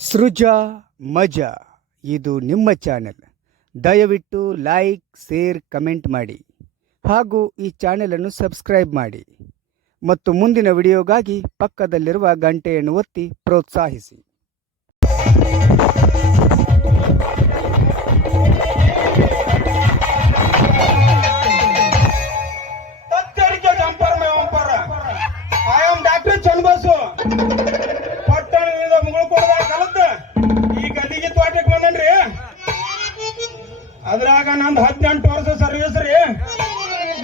ಸೃಜಾ ಮಜಾ ಇದು ನಿಮ್ಮ ಚಾನೆಲ್. ದಯವಿಟ್ಟು ಲೈಕ್, ಶೇರ್, ಕಮೆಂಟ್ ಮಾಡಿ ಹಾಗೂ ಈ ಚಾನೆಲನ್ನು ಸಬ್ಸ್ಕ್ರೈಬ್ ಮಾಡಿ ಮತ್ತು ಮುಂದಿನ ವಿಡಿಯೋಗಾಗಿ ಪಕ್ಕದಲ್ಲಿರುವ ಗಂಟೆಯನ್ನು ಒತ್ತಿ ಪ್ರೋತ್ಸಾಹಿಸಿ. ಡಾಕ್ಟರ್ ಚನ್ನಬಸು ಪಟ್ಟಣದಿಂದ ಮುಗುಳ್ಕೊಡ್ದಾಗ ಕಲತ ಈ ಗಲ್ಲಿಗೆ ತೋಟಕ್ಕೆ ಬಂದನ್ರಿ. ಅದ್ರಾಗ ನಂದು 18 ವರ್ಷ ಸರ್ವಿಸ್ ರೀ.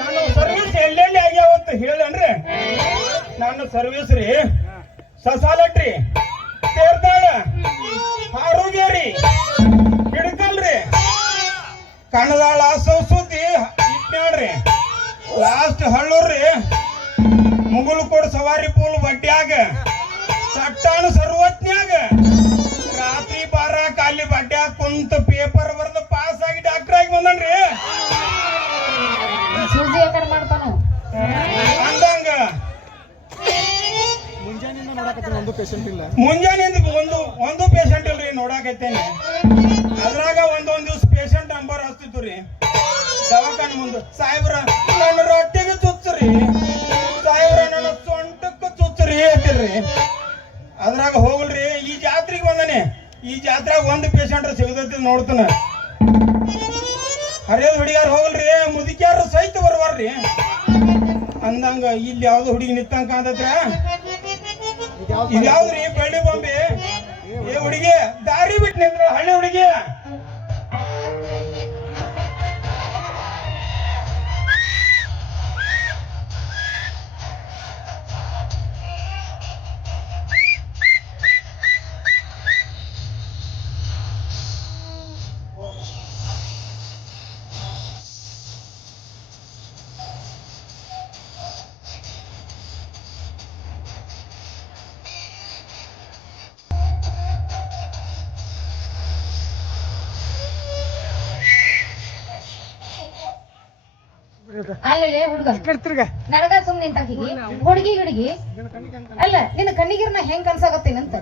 ನಾನು ಸರ್ವಿಸ್ ಎಲ್ಲೆಲ್ಲಿ ಆಗ್ಯಾವತ್ತ ಹೇಳನ್ರಿ. ನನ್ನ ಸರ್ವಿಸ್ ರೀ ಸಸಾಲಟ್ರಿ, ತೇರ್ದಾಳ, ಹಾರುಗೇರಿ, ಹಿಡ್ಕಲ್ರಿ, ಕಣದಾಳ, ಸೌಸುದ್ದಿ, ಇಟ್ನಾಡ್ರಿ, ಲಾಸ್ಟ್ ಹಳ್ಳೂರ್ರಿ, ಮುಗುಳ್ಕೋಡ್ ಸವಾರಿ ಪೂಲ್ ಬಡ್ಡ್ಯಾಗ, ಚಟ್ಟಾಣ ಸರ್ವತ್ನ್ಯಾಗ, ರಾತ್ರಿ ಬಾರ ಕಾಲಿ ಬಡ್ಡ್ಯಾಗ ಕುಂತ ಪೇಪರ್ ಬರ್ದು ಪಾಸ್ ಆಗಿ ಡಾಕ್ಟರ್ ಆಗಿ ಬಂದನ್ರಿ. ಅಂದಂಗ ಮುಂಜಾನೆ ಒಂದು ಪೇಷಂಟ್ ಇಲ್ರಿ ನೋಡಾಕತ್ತೇನೆ. ಅದ್ರಾಗ ಒಂದೊಂದ್ ದಿವ್ಸ ಪೇಷಂಟ್ ನಂಬರ್ ಹಚ್ತಿತ್ತು ರೀ ದವಾಖಾನೆ ಮುಂದೆ. ಸಾಹೇಬ್ರ ನನ್ನ ರೊಟ್ಟಿಗೆ ಚುಚ್ಚರಿ, ಸಾಹೇಬ್ರ ನನ್ನ ಸೊಂಟಕ್ಕೆ ಚುಚ್ಚರಿ ಹೇಳ್ತಿರ್ರಿ. ಅದ್ರಾಗ ಹೋಗಲ್ರಿ ಈ ಜಾತ್ರೆಗೆ ಬಂದಾನೆ. ಈ ಜಾತ್ರೆಗೆ ಒಂದು ಪೇಷಂಟ್ ಸಿಗದೈತಿ ನೋಡ್ತಾನ. ಹರಿಯದ ಹುಡುಗಿಯಾರ ಹೋಗಲ್ರಿ, ಮುದುಕಿಯಾರ ಸಹಿತ ಬರ್ವಾರ್ರಿ. ಅಂದಂಗ ಇಲ್ಲಿ ಯಾವ್ದು ಹುಡುಗಿ ನಿತ್ತಂಗ ಕಾಂತತ್ರ. ಇದ್ಯಾವ್ದ್ರಿ ಬೆಳ್ಳಿ ಬೊಂಬೆ? ಏ ಹುಡುಗಿ ದಾರಿ ಬಿಟ್ಟು ನಿಂದ್ರ ಹಳ್ಳಿ ಹುಡುಗಿ. ಅಲ್ಲೇ ಹುಡುಗ ನನಗ ಸುಮ್ನೆ ನಿಂತಾಕಿಗಿ ಹುಡುಗಿ ಅಲ್ಲ ನಿನ್ನ ಕಣ್ಣಿಗಿರ್ನ ಹೆಂಗ್ ಕನ್ಸಾಕತ್ತೇನಂತ.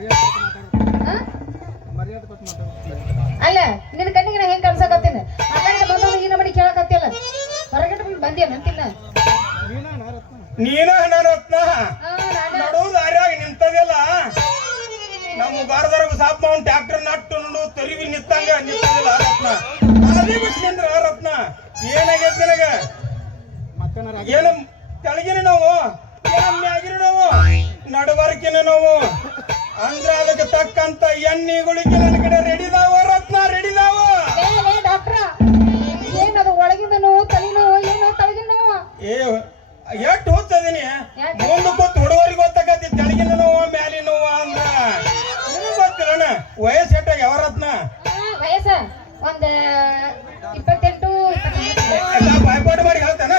ಅಲ್ಲ ನಿನ್ನ ಕಣ್ಣಿಗಿನ ಹೆಂಗ್ ಕನ್ಸಾಕತ್ತೇನ ಬಂದವ ಈ ನಮ್ಮನಿ ಕೇಳಕತ್ತಿಯಲ್ಲ ಹೊರಗಡೆ ಬಂದೇನಂತಿಲ್ಲ. ನೀನ ರತ್ನ ನಡು ದಾರ್ಯಾಗ ನಿಂತದಿಲ್ಲ. ನಮ್ಮ ಬಾರದಾರ ಸಾಪ್ ಮಾವನ್ ಟ್ಯಾಕ್ಟರ್ ನಟ್ಟು ನೋಡು ತರಿವಿ ನಿತ್ತಂಗ ನಿಂತದಿಲ್ಲ ರತ್ನ. ಅದೇ ಬಿಟ್ಟು ನಿಂದ್ರ ರತ್ನ. ಏನಾಗೈತಿ ನಿನಗ? ಏನ ಕೆಳಗಿನ ನೋವು, ಏನ ಮ್ಯಾಗಿನ ನೋವು, ನಡವರ್ಕಿನ ನೋವು ಅಂದ್ರ ಅದಕ್ಕೆ ತಕ್ಕಂತ ಎಣ್ಣೆಗಳಿಗೆ ನನ್ನ ಕಡೆ ರೆಡಿದಾವ ರತ್ನ, ರೆಡಿದಾವ. ಡಾಕ್ಟ್ರ ಏನದು ಒಳಗಿನ ನೋವು, ತಲೆ ನೋವು, ಏನೋ ತಳಗಿನ ನೋವು? ಎಷ್ಟು ಹೋಗ್ತದೀನಿ ಮುಂದೆ ಕೂತ್ ಹುಡುಗರಿಗೆ ಗೊತ್ತಾಗತಿ ತೆಳಗಿನ ನೋವು ಮ್ಯಾಲಿನ ನೋವು ಅಂದ್ರ. ನಿನಗ್ ಗೊತ್ತಿಲ್ಲ ವಯಸ್ಸು ಎಟ್ಟಾಗ ಯಾವ ರತ್ನ? ವಯಸ್ಸ ಒಂದ್ 28 ಬಾಯ್ಪಾಟ್ ಮಾಡಿ ಹೇಳ್ತಾನ.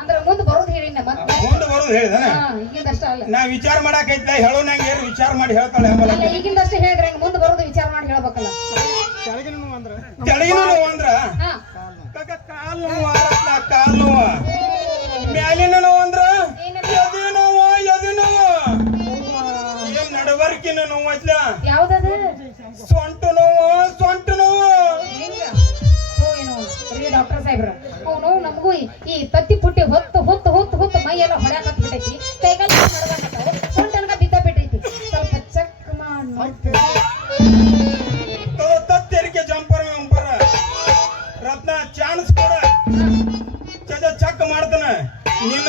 ಅಂದ್ರೆ ಮುಂದೆ ಬರೋದು ಹೇಳಿ ಮುಂದೆ ಬರೋದು ಹೇಳಿದಾನ. ಈಗಿಂದಷ್ಟ ಅಲ್ಲ ನಾ ವಿಚಾರ ಮಾಡಾಕೈತ ಹೇಳೋ ನಂಗೆ ಏನು ವಿಚಾರ ಮಾಡಿ ಹೇಳ್ತಾಳೆ. ಈಗಿಂದಷ್ಟೇ ಹೇಳಿದ್ರೆ ಮುಂದೆ ಬರೋದು ವಿಚಾರ ಮಾಡಿ ಹೇಳ್ಬೇಕಲ್ಲ. ತೆಳಗಿನ ನೋವು ಅಂದ್ರ ಕಾಲ್ ನೋವು ರತ್ನ, ಕಾಲ್ ನೋವು. ಮ್ಯಾಲಿನ ನೋವು ಅಂದ್ರ ಎದೆ ನೋವು, ಎದೆ ನೋವು. ಏನ್ ನಡವರ್ಕಿನ ನೋವು ಐತ್ಲ? ಯಾವ್ದದು? ಸೊಂಟು ನೋವು, ಸೊಂಟು ನೋವು. ಡಾಕ್ಟರ್ ಸಾಹೇಬ್ರ ಅವನು ನಮಗೂ ಈ ತತ್ತಿ ಪುಟ್ಟಿ ಹೊತ್ತು ಹೊತ್ತು ಹೊತ್ತು ಹೊತ್ತು ಮೈ ಎಲ್ಲ ಹೊಡ್ಯಾಕತ್ ಬಿಟ್ಟೈತಿ, ಕೈಕಾಲ ನಡವಾಕತ್ತಾವ, ಸೊಂಟನಕ ಬಿದ್ದ ಬಿಟ್ಟೈತಿ. ಸ್ವಲ್ಪ ಚೆಕ್ ಮಾಡಿ ತತ್ತೇರಿಕೆ ಜಂಪರ್ ಮೆಂಪರ್ ರತ್ನ ಚಾನ್ಸ್ ಕೊಡ. ಚೆಕ್ ಮಾಡ್ತಾನ. ನಿನ್ನ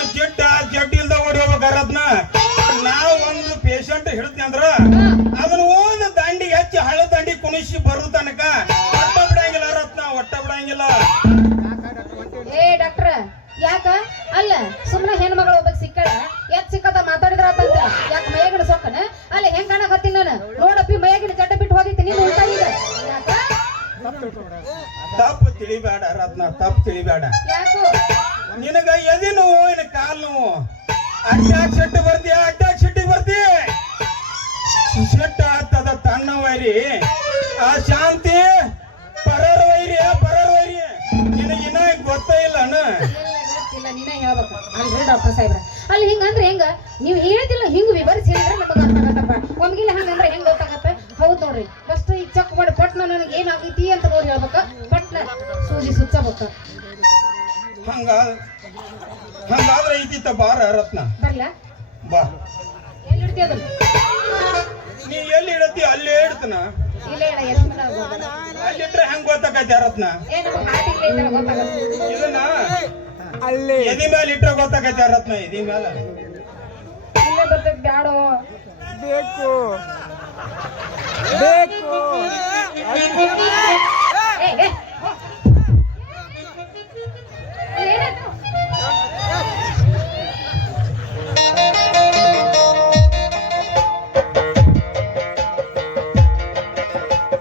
ಜಡ್ ಇಲ್ದ ಓಡಿ ಹೋಗ್ಬೇಕ ರತ್ನ. ನಾವ್ ಒಂದು ಪೇಷಂಟ್ ಹಿಡಿದ್ನಿ ಅಂದ್ರ ಅದನ್ನ ಒಂದು ದಂಡಿಗೆ ಹಚ್ಚಿ ಹಳೆ ದಂಡಿ ಕುಣಿಸಿ ಬರು ತನಕ ಒಟ್ಟ ಬಿಡಂಗಿಲ್ಲ ರತ್ನ, ಒಟ್ಟ ಬಿಡಂಗಿಲ್ಲ. ಏ ಡಾಕ್ಟ್ರ ಯಾಕ ಅಲ್ಲ ಸುಮ್ನೆ ಹೆಣ್ಮಗಳು ಒಬ್ಬ ಸಿಕ್ಕಳ ಯಾಕೆ ಸಿಕ್ಕದ ಮಾತಾಡಿದ್ರ ಆತಂತ ಯಾಕೆ ಮೈಯಾಗಿನ ಸೊಕ್ಕನ ಅಲ್ಲ ಹೆಂಗ್ ಕಾಣಕತ್ತೀನಿ ನಾನು ನೋಡಪ್ಪಿ ಮೈಯಾಗಿನ ಜಡ್ಡ ಬಿಟ್ಟು ಹೋಗಿತ್ತು ನೀನು ಉಲ್ಟಾ ಈಗ ಯಾಕ? ತಪ್ಪು ತಿಳಿಬೇಡ ರತ್ನ, ತಪ್ಪು ತಿಳಿಬೇಡ. ಯಾಕೋ ನಿನಗ ಎದೆ ನೋವು, ಏನ ಕಾಲ್ ನೋವು, ಅಟ್ಯಾಕ್ ಸೆಟ್ ಬರ್ತೀಯ, ಅಟ್ಯಾಕ್ ಸೆಟ್ಟಿಗೆ ಬರ್ತಿ ಸೆಟ್ ಆಗ್ತದ ತನ್ನ ವೈರಿ. ಆ ಶಾಂತಿ ಪರರ ವೈರಿ, ಪರರ ವೈರಿ. ನಿನಗಿನ ಗೊತ್ತ ಇಲ್ಲ ಗೊತ್ತಿಲ್ಲ, ನೀನೇ ಹೇಳ್ಬೇಕು ಅಲ್ರಿ ಡಾಕ್ಟರ್ ಸಾಹೇಬ್ರ. ಅಲ್ಲಿ ಹಿಂಗಂದ್ರೆ ಹೆಂಗ ನೀವು ಹೇಳ್ತಿಲ್ಲ ಹಿಂಗ್ ವಿವರಿಸಿ ಹೇಳಿದ್ರೆ ನಮಗೆ ಗೊತ್ತಾಗತ್ತಪ್ಪ. ಒಮ್ಗಿಲ್ಲ ಹಂಗಂದ್ರೆ ಹೆಂಗ್ ಗೊತ್ತಾಗತ್ತ? ಹೌದ್ ನೋಡ್ರಿ, ಫಸ್ಟ್ ಈಗ ಚೆಕ್ ಮಾಡಿ ಪಟ್ನ ನನಗೆ ಏನಾಗೈತಿ ಅಂತ ನೋಡಿ ಹೇಳ್ಬೇಕ. ಪಟ್ನ ಸೂಜಿ ಸುಚ್ಚಬೇಕ. ಹಂಗಾದ್ರೆ ಐತಿತ್ತ ಬಾರ ರತ್ನ. ಬರ್ಲ ಬಾ. ಎಲ್ಲಿ ಇಡ್ತಿ ಅದನ್ನ? ನೀ ಎಲ್ಲಿ ಇಡತಿ ಅಲ್ಲೇ ಇಡ್ತನ. ಇಲ್ಲೇ ಇಡ. ಎಲ್ಲಿ ಮನ ಅಲ್ಲಿಟ್ರೆ ಹೆಂಗ್ ಗೊತ್ತಾಗೈತಿ ರತ್ನ? ಏನು ಹಾಟಿಗೆ ಇದ್ರೆ ಗೊತ್ತಾಗತ್ತ. ಇದನ್ನ ಅಲ್ಲಿ ಎದಿ ಮೇಲೆ ಇಟ್ರೆ ಗೊತ್ತಾಗೈತಿ ರತ್ನ. ಎದಿ ಮೇಲೆ ಇಲ್ಲೇ ಬರ್ತೈತಿ. ಬ್ಯಾಡೋ ಬೇಕು ಬೇಕು ಏ ಏ ಏನಾಯ್ತು?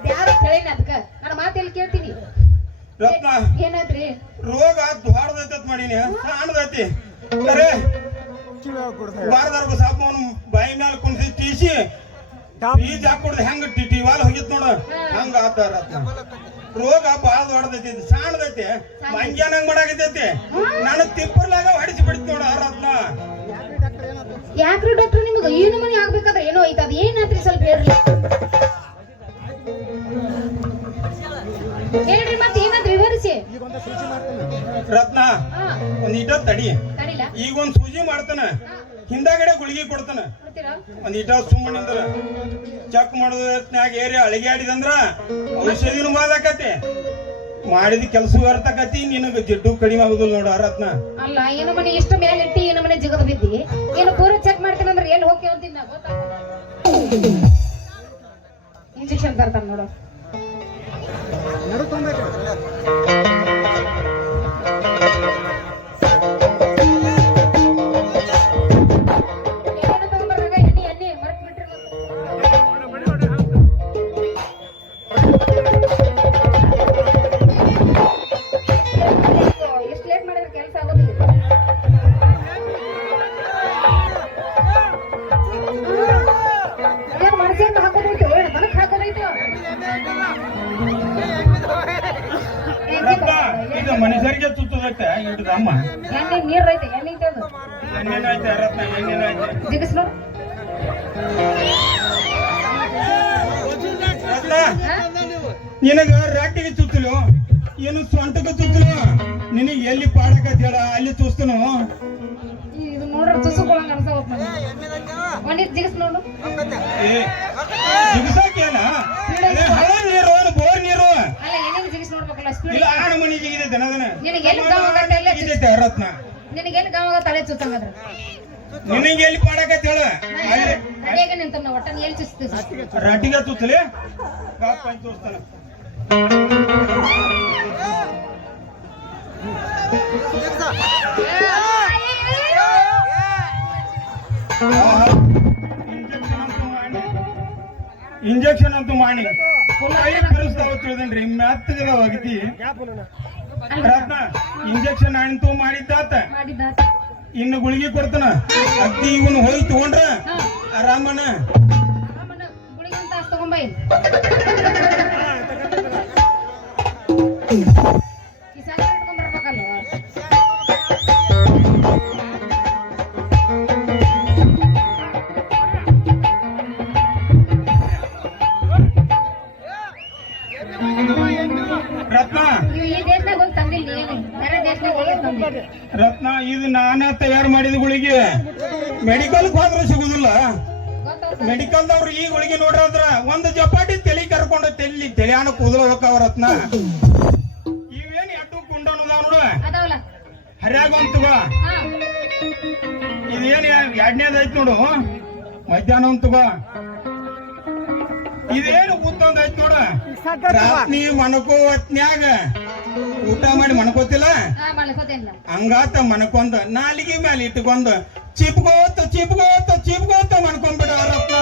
ಬ್ಯಾಡೋ ಹೇಳಿನ ಅದಕ್ಕ. ನನ್ನ ಮಾತೆಲ್ಲಿ ಕೇಳ್ತೀನಿ. ರತ್ನ ಏನಾದ್ರಿ? ರೋಗ ದ್ವಾರದೈತಿ ಮಾಡೀನಿ. ಸಣ್ಣದೈತಿ ಅರೆ ಬಾರದಾರ್ಗು ಸಾಪವನ್ ಬಾಯಿ ಮ್ಯಾಲ ಕುಣಿಸಿ ತೀಸಿ ಬೀಜ ಹಾಕೊಡ್ದು ಹೆಂಗ ಟಿವಾಲ್ ಹೋಗಿತ್ ನೋಡ ಹಂಗ ಆತ ರತ್ನ. ರೋಗ ಬಾಳ ದೊಡ್ಡದೈತಿ, ಸಣ್ಣದೈತಿ, ಮಂಗ್ಯಾನಂಗ್ ಮಾಡಾಕತೈತಿ. ನಾನು ತಿಪ್ಪರ್ಲಾಗ ಹೊಡಿಸಿ ಬಿಡ್ತಿ ನೋಡ ರತ್ನ. ಯಾಕ್ರಿ ಡಾಕ್ಟರ್ ನಿಮ್ಗೆ ಏನು ಮನೆ ಆಗ್ಬೇಕಾದ್ರೆ ಏನೋ ಐತ. ಅದ ಏನಾದ್ರಿ ಸ್ವಲ್ಪ ಹೇಳ್ರಿ. ಹೇಳ್ರಿ ಮತ್ತೆ ಏನಾದ್ರಿ ವಿವರಿಸಿ. ರತ್ನ ಒಂದ್ ಇಟ ತಡಿ. ತಡಿಲ ಈಗ ಒಂದ್ ಸೂಜಿ ಮಾಡ್ತಾನ, ಹಿಂದಾಗಡೆ ಗುಳಿಗೆ ಕೊಡ್ತಾನ. ಕೊಡ್ತೀರಾ? ಒಂದ್ ಇಟ ಸುಮ್ಮನಿಂದ್ರ ಚೆಕ್ ಮಾಡೋದ್ನಾಗ ಏರಿಯಾ ಅಳಿಗಾಡಿದಂದ್ರ ಔಷಧಿನೂ ಬಾದಾಕತಿ, ಮಾಡಿದ ಕೆಲಸ ಅರ್ಥಕತಿ, ನಿನಗ ಜಿಡ್ಡು ಕಡಿಮೆ ಆಗುದಿಲ್ಲ ನೋಡ ರತ್ನ. ಅಲ್ಲ ಏನು ಮನೆ ಇಷ್ಟ ಮೇಲೆ ಇಟ್ಟಿ ಏನು ಮನೆ ಜಿಗದ್ ಬಿದ್ದಿ. ಏನು ಪೂರ ಚೆಕ್ ಮಾಡ್ತೀನಿ ಅಂದ್ರೆ ಎಲ್ಲಿ ಹೋಗಿ ಅಂತೀನಿ ನಾ ಗೊತ್ತಾಗ. ಇಂಜೆಕ್ಷನ್ ತರ್ತಾನ ನೋಡು. ಏನೇನೋ ತಗೊಂಡ್ಬರ್ರಾಗ ಎಣ್ಣೆ ಮರ್ತ್ ಬಿಟ್ರಿ ಎಷ್ಟು ಲೇಟ್ ಮಾಡಿದ್ರೆ ಕೆಲಸ ಆಗೋದಿಲ್ಲ. ಏನ್ ಮನಸ್ಸಿಂದ ಹಾಕೋದೈತು? ಏನು ನನಗ್ ಹಾಕೋದೈತು? ರತ್ನ ಇದು ಮನುಷ್ಯರಿಗೆ ಚುಚ್ಚದೈತೆ ಇಡ್ದಮ್ಮ. ಎಣ್ಣೆ ನೀರ್ ಐತೆ. ಎಣ್ಣೆ ಐತೆ ಅದು. ಏನೇನೈತೆ ರತ್ನ, ಏನೇನೈತೆ ಜಿಗಿಸ್ ನೋಡು. ರತ್ನ ನಿನಗ ರಾಟಿಗೆ ಚುತ್ತಲು ಏನು ಸ್ವಂಟಕ್ಕೆ ಚುತ್ತಲು, ನಿನಗೆ ಎಲ್ಲಿ ಪಾಡಕತ್ ಹೇಳ ಅಲ್ಲಿ ಚೂಸ್ತನು. ಇದು ನೋಡ್ರೆ ತುಸುಕೊಳಂಗ ಅನ್ಸಾವತ್ ನನಗೆ. ಒಂದಿಟ್ ಜಿಗಿಸ್ ನೋಡು. ಜಿಗಿಸಾಕೇನ ಹಳ ನೀರು ಬೋರ್ ನೀರು ಅಲ್ಲ ಏನೇನು ಜಿಗಿಸ್ ನೋಡ್ಬೇಕಲ್ಲ ಸ್ಪೀಡ್. ಇಲ್ಲ ಆಣ ಮನಿ ಜಿಗಿದೆ ದನದನ ನಿನಗೆ ಎಲ್ಲಿ ಗಾವ ಆಗತ್ತೆ ಅಲ್ಲೇ ಜಿಗೈತೆ ರತ್ನ. ನಿನಗೆ ಎಲ್ಲಿ ಗಾವ ಆಗತ್ತೆ ಅಲ್ಲೇ ಚುತ್ತಂಗದ್ರ. ನಿನಗೆ ಎಲ್ಲಿ ಪಾಡಕತ್ ಹೇಳ ಅಲ್ಲಿ ರೆಡಿಯಾಗ ನಿಂತ ಒಟ್ಟ ನೀ ಎಲ್ಲಿ ಚುಸ್ತೀವಿ. ರಾಟಿಗೆ ಚುತ್ತಲಿ ಗಾಪ್ ಪಂಚ ತೋರಿಸ್ತಾನ. ಇಂಜೆಕ್ಷನ್ ಅಂತೂ ಮಾಡಿ ಕೈ ಕರೆಸ್ತಾವ ತಿಳಿದನ್ರಿ ಮೆತ್ತಗದ ಹೋಗಿತಿ ರತ್ನ. ಇಂಜೆಕ್ಷನ್ ಅಂತೂ ಮಾಡಿದ್ದಾತ, ಮಾಡಿದ್ದಾತ. ಇನ್ನು ಗುಳಿಗೆ ಕೊಡ್ತಾನ. ಅಗ್ದಿ ಇವನು ಹೋಗಿ ತಗೊಂಡ್ರ ಆರಾಮನ. ಆಮನ ಗುಳಿಗೆ ಅಂತ ಅಷ್ಟು ತಗೊಂಬ ಇಲ್ಲಿ. ಈ ಸಾಲ ಇಟ್ಕೊಂಡ್ ಬರ್ಬೇಕಲ್ವ? ರತ್ನ ನೀವು ಈ ದೇಶದಾಗ ಹೋಗಿ ತಂದಿಲ್ಲ, ಏನು ಬೇರೆ ದೇಶದಾಗ ಹೋಗಿ ತಂದಿಲ್ಲ. ರತ್ನ ಇದು ನಾನ ತಯಾರು ಮಾಡಿದ ಗುಳಿಗೆ. ಮೆಡಿಕಲ್ ಹೋದ್ರೆ ಸಿಗುದಿಲ್ಲ. ಗೊತ್ತಾಗ್ತದೆ. ಮೆಡಿಕಲ್ದವ್ರು ಈ ಗುಳಿಗೆ ನೋಡ್ರಂದ್ರ ಒಂದು ಜಪಾಟಿ ತಲೆ ಕರ್ಕೊಂಡು ತೆಲಿಯಾನ ಕೂದಲು ಹೋಗ್ತಾವ ರತ್ನ. ಇವೇನ್ ಎಟ್ಟು ಕುಂಡನು ನೋಡ ಅದಾವಲ್ಲ ಹರ್ಯಾಗ ಒಂದ್ ತಗೋ. ಹಾ ಇದೇನ್ ಎರಡನೇದೈತ್ ನೋಡು, ಮಧ್ಯಾಹ್ನ ಒಂದ್ ತಗೋ. ಇದೇನು ಉತ್ತೊಂದ್ ಐತ್ ನೋಡ, ರಾತ್ರಿ ಮನಕೋ ಹೊತ್ನ್ಯಾಗ ಊಟ ಮಾಡಿ ಮನ್ಕೋತಿಲ್ಲ ಮಲ್ಕೋತೇನಿಲ್ಲ. ಹಂಗಾತ ಮನ್ಕೊಂಡ್ ನಾಲಿಗೆ ಮೇಲೆ ಇಟ್ಕೊಂಡ್ ಚಿಪ್ಕೋತ ಚಿಪ್ಕೋತ ಚಿಪ್ಕೋತ ಮನ್ಕೊಂಡ್ಬಿಡ ರತ್ನ.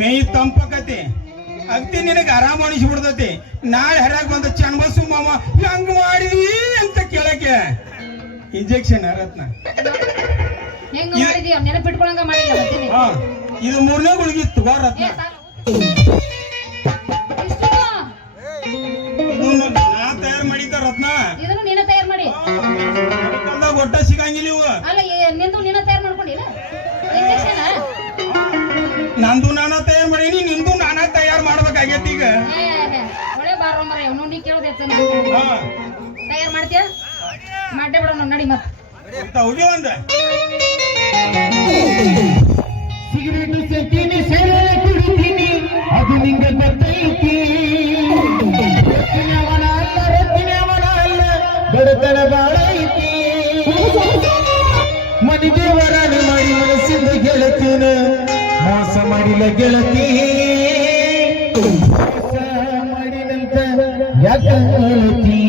ಮೇಯ್ ತಂಪಕತಿ ಅಗ್ತಿ ನಿನಗೆ ಆರಾಮ ಅನಿಸ್ಬಿಡ್ತತಿ. ನಾಳೆ ಹರ್ಯಾಗ ಬಂದ ಚನ್ಬಸು ಮಾಮ ಹಂಗ ಮಾಡಿದ್ವಿ ಅಂತ ಕೇಳಕ್ಕೆ ಇಂಜೆಕ್ಷನ್ ರತ್ನ. ಹೆಂಗ್ ಮಾಡಿದೀಯ ನೆನಪಿಟ್ಕೊಳಂಗ ಮಾಡಿಲ್ಲ. ಬರ್ತೀನಿ. ಹಾ ಇದು ಮೂರನೇ ಗುಳಿಗೆ ತಗೋ ರತ್ನ. ಇದನ್ನು ನಾ ತಯಾರು ಮಾಡಿದ್ದ ರತ್ನ. ಇದನ್ನು ನೀನ ತಯಾರು ಮಾಡಿ. ಮೆಡಿಕಲ್ದಾಗ ಒಟ್ಟ ಸಿಗಂಗಿಲ್ಲ ಇವು. ಅಲ್ಲ ನಿಂದ ನಂದು ನಾನ ತಯಾರು ಮಾಡೀನಿ ನಿಂದು ನಾನ ತಯಾರು ಮಾಡ್ಬೇಕಾಗೈತಿ ಈಗ ಒಳ್ಳೆ ಬಾರೋ ಮರ ಅವನು ನೀ ಕೇಳೋದು ಹೆಚ್ಚ ಹಾ ತಯಾರು ಮಾಡ್ತೀಯ ಮಾಡೇ ಬಿಡೋಣ ನಡಿ ಮತ್ ಹೋಗಿ ಒಂದ ಸಿಗರೇಟು ಸೇತೀನಿ ಸೇರೆ ಕುಡಿತೀನಿ ಅದು ನಿಂಗೆ ಗೊತ್ತೈತಿ ರತ್ತಿನವನ ಅಲ್ಲ ಬಡತನ ಬಾಳ ಐತಿ ಮನಿ ದೇವರನ್ನು ಮಾಡಿ ಮನಸ್ಸಿಂದ ಗೆಳತಿನ ಮೋಸ ಮಾಡಿಲ್ಲ ಗೆಳತಿ ಮೋಸ ಮಾಡಿದಂತ ಯಾಕ ಹೇಳ್ತಿ